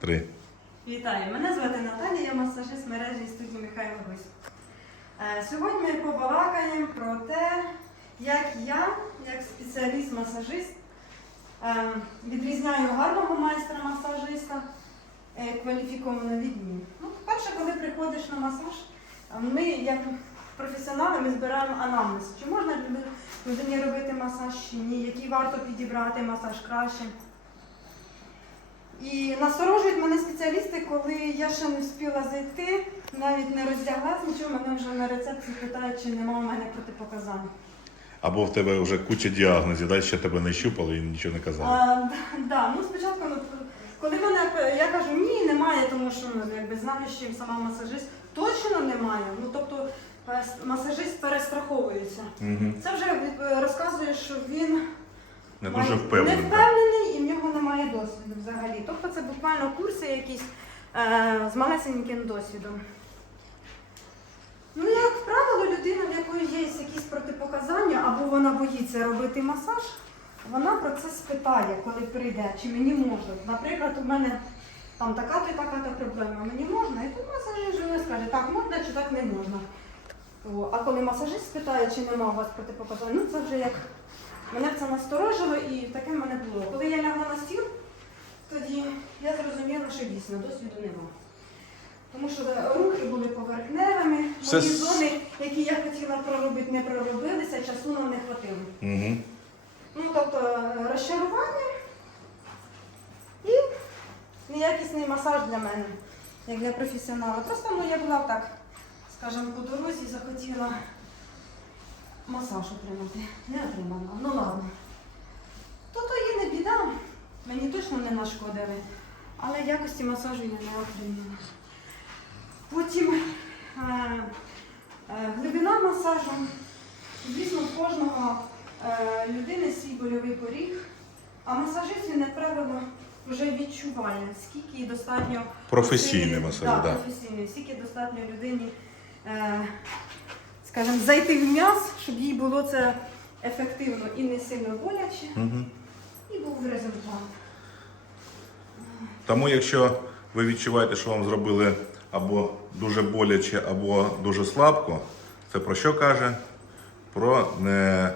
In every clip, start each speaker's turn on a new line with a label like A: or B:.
A: Три.
B: Вітаю! Мене звати Наталія, я масажист мережі студії Михайло Гусь. Е, Сьогодні ми побалакаємо про те, як я, як спеціаліст-масажист, е, відрізняю гарного майстра-масажиста, е, кваліфіковано від ні. Ну, по-перше, коли приходиш на масаж, е, ми, як професіонали, ми збираємо анамнез. Чи можна людині робити масаж чи ні, який варто підібрати масаж краще. І насторожують мене спеціалісти, коли я ще не встигла зайти, навіть не роздяглась нічого, мене вже на рецепції питають, чи нема у мене протипоказань.
A: Або в тебе вже куча діагнозів, да, ще тебе не щупали і нічого не казали.
B: А, да, да, ну спочатку, ну, коли мене я кажу, ні, немає, тому що ну, якби знаю, що сама масажист точно немає. Ну тобто масажист перестраховується.
A: Угу.
B: Це вже е, розказує, що він
A: Не
B: має-
A: дуже впевнений.
B: Не впевнений і в нього немає досвіду взагалі. Тобто це буквально курси якісь е, з малесеньким досвідом. Ну, як правило, людина, в якої є якісь протипоказання, або вона боїться робити масаж, вона про це спитає, коли прийде, чи мені можна. Наприклад, у мене там така-то і така-то проблема, мені можна, і тут масажист вже скаже, так можна чи так не можна. А коли масажист спитає, чи нема у вас протипоказань, ну це вже як Мене це насторожило і таке в мене було. Коли я лягла на стіл, тоді я зрозуміла, що дійсно досвіду нема. Тому що е, рухи були поверхневими,
A: Все
B: мої
A: с-
B: зони, які я хотіла проробити, не проробилися, часу нам не хватило.
A: Угу.
B: Ну, тобто е, розчарування і неякісний масаж для мене, як для професіонала. Просто ну, я була так, скажімо, по дорозі захотіла масаж отримати. Не отримала. Ну ладно. То то є не біда. Мені точно не нашкодили. Але якості масажу я не отримала. Потім е, е, глибина масажу. Звісно, в кожного е, людини свій больовий поріг, а масажист, він, як правило, вже відчуває, скільки достатньо
A: Професійний
B: людині-
A: масаж,
B: да,
A: да.
B: професійний, скільки достатньо людині, е, скажімо, зайти в м'яз, щоб їй було це ефективно і не сильно боляче,
A: Угу.
B: і був результат.
A: Тому, якщо ви відчуваєте, що вам зробили або дуже боляче, або дуже слабко, це про що каже? Про не.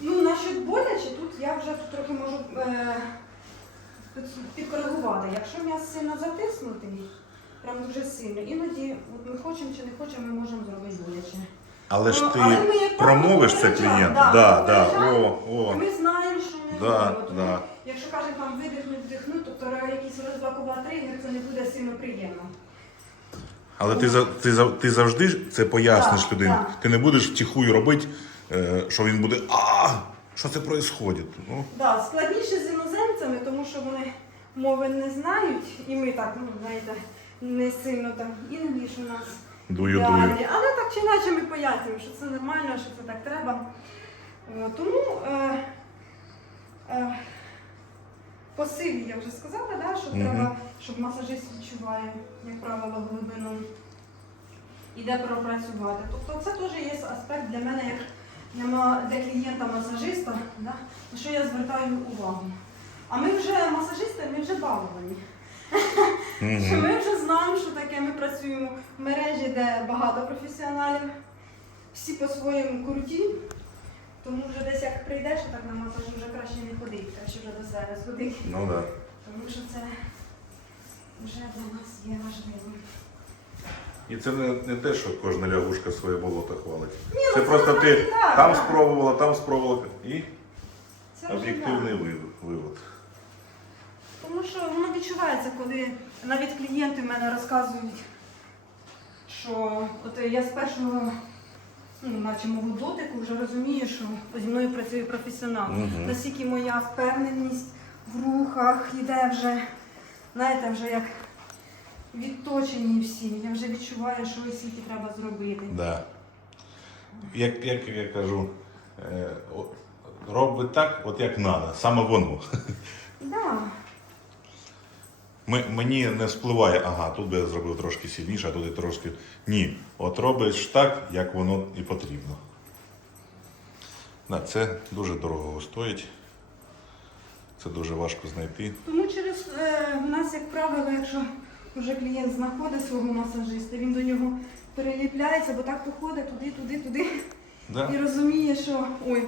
B: Ну, насчет боляче, тут я вже тут трохи можу е, підкоригувати. Якщо м'яз сильно затиснутий, прям дуже сильно, іноді от ми хочемо чи не хочемо, ми можемо зробити боляче.
A: Але ж
B: Ну,
A: ти
B: але ми, як
A: промовиш це клієнту.
B: Да,
A: Да, да. О, о.
B: Ми знаємо, що ми
A: Да,
B: робимо. Тому,
A: да.
B: Якщо кажемо там видихнуть, тобто якийсь розблокувати тригер, це не буде сильно приємно.
A: Але ти, за- ти, за- ти завжди ж це поясниш
B: Так,
A: людині.
B: так.
A: Ти не будеш втіхую робити, е, що він буде А, що це відбувається? Ну,
B: Да, складніше з іноземцями, тому що вони мови не знають, і ми так, ну знаєте, не сильно там інгліш у нас.
A: дую, дую.
B: ідеальний. Але так чи іначе ми пояснюємо, що це нормально, що це так треба. Тому е, е, по силі я вже сказала, да, що
A: Мгм.
B: треба, щоб масажист відчуває, як правило, глибину і де пропрацювати. Тобто це теж є аспект для мене, як для, ма- для клієнта-масажиста, да, на що я звертаю увагу. А ми вже масажисти, ми вже баловані. Що
A: Мгм.
B: ми вже знаємо, що таке. Ми працюємо в мережі, де багато професіоналів, всі по-своєму круті. Тому вже десь як прийдеш, так на масаж вже краще не ходити, краще вже до себе сходити.
A: Ну так. Да.
B: Тому що це вже для нас є важливим.
A: І це не, не те, що кожна лягушка своє болото хвалить.
B: Ні,
A: Це
B: ну,
A: просто ти
B: так,
A: там
B: так.
A: спробувала, там спробувала. І
B: Це
A: об'єктивний вивод.
B: Тому що воно відчувається, коли навіть клієнти в мене розказують, що от я з першого, ну, наче мого дотику, вже розумію, що зі мною працює професіонал.
A: Мгм.
B: Наскільки моя впевненість в рухах йде вже, знаєте, вже як відточені всі. Я вже відчуваю, що ось скільки треба зробити.
A: Да. Як, як я кажу, е, о- роби так, от як треба, саме воно.
B: Да.
A: Ми, мені не впливає, ага, тут би я зробив трошки сильніше, а тут і трошки. Ні. От робиш так, як воно і потрібно. Да, це дуже дорого стоїть. Це дуже важко знайти.
B: Тому через е, у нас, як правило, якщо вже клієнт знаходить свого масажиста, він до нього переліпляється, бо так походить туди, туди, туди
A: Да?
B: і розуміє, що ой,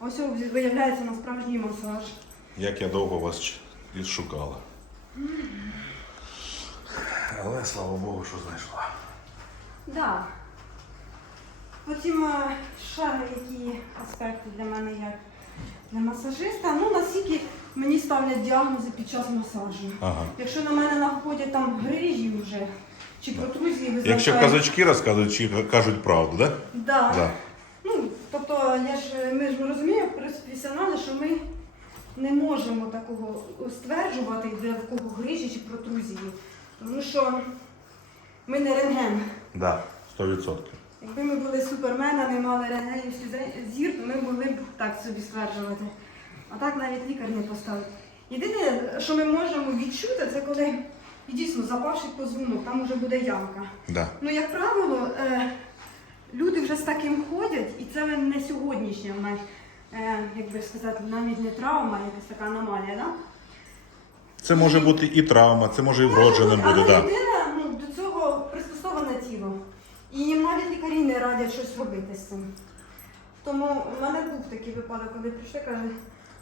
B: ось виявляється на справжній масаж.
A: Як я довго вас і шукала. Але слава Богу, що знайшла.
B: Да. Потім ще які аспекти для мене як для масажиста. Ну, наскільки мені ставлять діагнози під час масажу.
A: Ага.
B: Якщо на мене находять там грижі вже чи протрузії
A: Якщо
B: визначають.
A: казачки розказують, чи кажуть правду, да?
B: Да.
A: Да.
B: Ну, тобто, я ж ми ж розуміємо, професіонали, що ми не можемо такого стверджувати, де в кого грижі чи протрузії. Тому що ми не рентген.
A: Да, 100%.
B: Якби ми були суперменами, мали рентгенівський зір, то ми могли б так собі стверджувати. А так навіть лікар не поставить. Єдине, що ми можемо відчути, це коли і дійсно запавший позвонок, там вже буде ямка.
A: Да.
B: Ну, як правило, е, люди вже з таким ходять, і це не сьогоднішня, як би сказати, навіть не травма, якась така аномалія, да?
A: Це може бути і травма, це може і вроджене буде,
B: Але
A: да.
B: людина ну, до цього пристосоване тіло. І навіть лікарі не радять щось робити з цим. Тому в мене був такий випадок, коли прийшли, каже,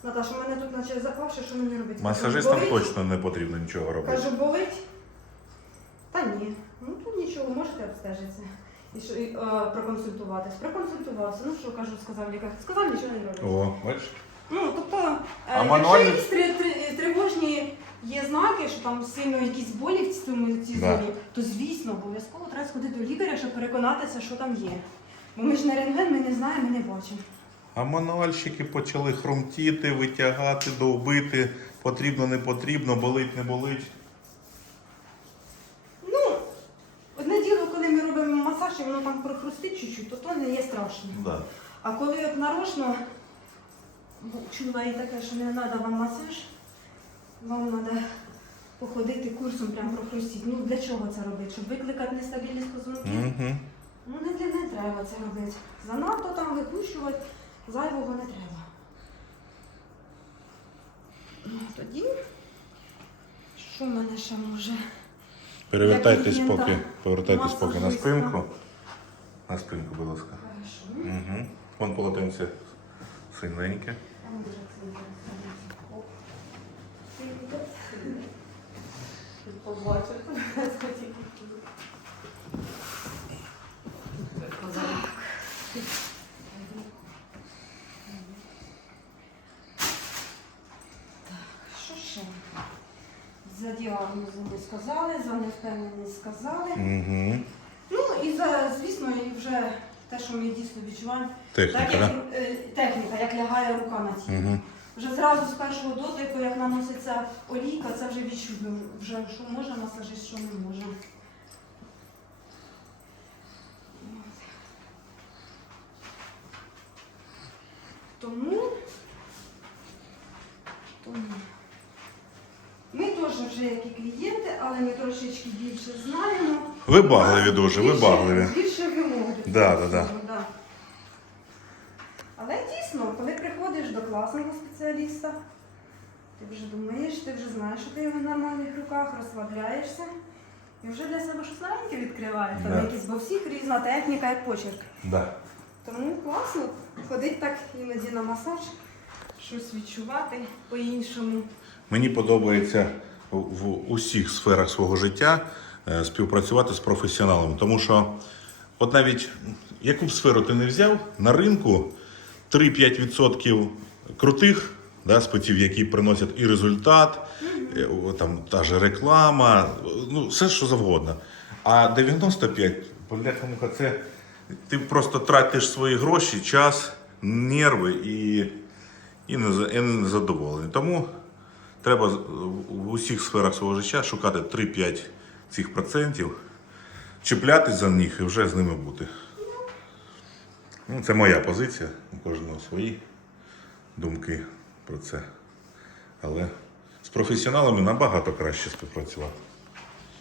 B: Наташа, у мене тут наче запавше, що мені робити?
A: Масажистам
B: Кажу, «Болить?»
A: точно не потрібно нічого робити.
B: Кажу, болить? Та ні. Ну то нічого, можете обстежитися. І що, і, е, проконсультуватись. Проконсультувався. Ну що кажу, сказав лікар. Сказав, нічого не робить.
A: О, бачиш?
B: Ну, тобто, е,
A: А
B: якщо якісь три, три- тривожні є знаки, що там сильно якісь болі в цьому цій
A: Да.
B: зоні, то звісно, обов'язково треба сходити до лікаря, щоб переконатися, що там є. Бо ми ж не рентген, ми не знаємо, ми не бачимо.
A: А мануальщики почали хрумтіти, витягати, довбити. Потрібно, не потрібно, болить, не болить.
B: Ну, одне діло, коли ми робимо масаж і воно там прохрустить чуть-чуть, то то не є страшно.
A: Да.
B: А коли от нарочно чула і таке, що не треба вам масаж, вам треба походити курсом прям прохрустіть. Ну для чого це робити? Щоб викликати нестабільність позвонків?
A: Угу.
B: Ну не для не треба це робити. Занадто там випущувати зайвого не треба. Ну, тоді, що в мене ще може?
A: Перевертайтесь поки, повертайтесь поки на спинку. На спинку, будь ласка. Угу. Вон полотенце синеньке.
B: Побачив. Схотів. Що ще? За діагнозом не сказали, за невпевненість сказали.
A: Угу.
B: Ну і за, звісно, і вже те, що ми дійсно відчуваємо,
A: Техніка,
B: так як
A: да?
B: е, техніка, як лягає рука на тіло.
A: Угу.
B: Вже зразу з першого дотику, як наноситься олійка, це вже відчутно, вже що може масажист, що не може. Тому ми теж вже як і клієнти, але ми трошечки більше знаємо.
A: Вибагливі дуже,
B: Більше-
A: вибагливі.
B: Більше вимог. до
A: Да, да, да.
B: да. Але дійсно, коли приходиш до класного спеціаліста, ти вже думаєш, ти вже знаєш, що ти його в нормальних руках, розслабляєшся. І вже для себе щось новеньке відкриваєш. Там
A: Да.
B: якісь, бо всіх різна техніка і почерк.
A: Да.
B: Тому класно ходити так іноді на масаж, щось відчувати по-іншому.
A: Мені подобається в- усіх сферах свого життя е, співпрацювати з професіоналами, тому що от навіть яку б сферу ти не взяв, на ринку 3-5% крутих да, спеців, які приносять і результат, там та ж реклама, ну все що завгодно. А 95, бляха-муха, це ти просто тратиш свої гроші, час, нерви і, і, не, і не задоволений. Тому Треба в усіх сферах свого життя шукати 3-5 цих процентів, чіплятись за них і вже з ними бути. Ну, це моя позиція, у кожного свої думки про це. Але з професіоналами набагато краще співпрацювати.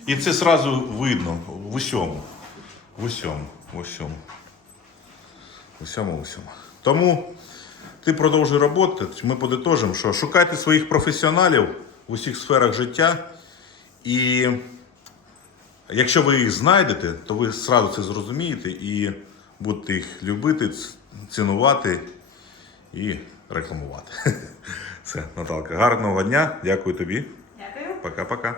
A: І це одразу видно в усьому. В усьому, в усьому. В усьому, в усьому. Тому ти продовжуй роботи. Ми подитожимо, що шукайте своїх професіоналів в усіх сферах життя. І якщо ви їх знайдете, то ви зразу це зрозумієте і будете їх любити, цінувати і рекламувати. Все, Наталка, гарного дня, дякую тобі.
B: Дякую.
A: Пока-пока.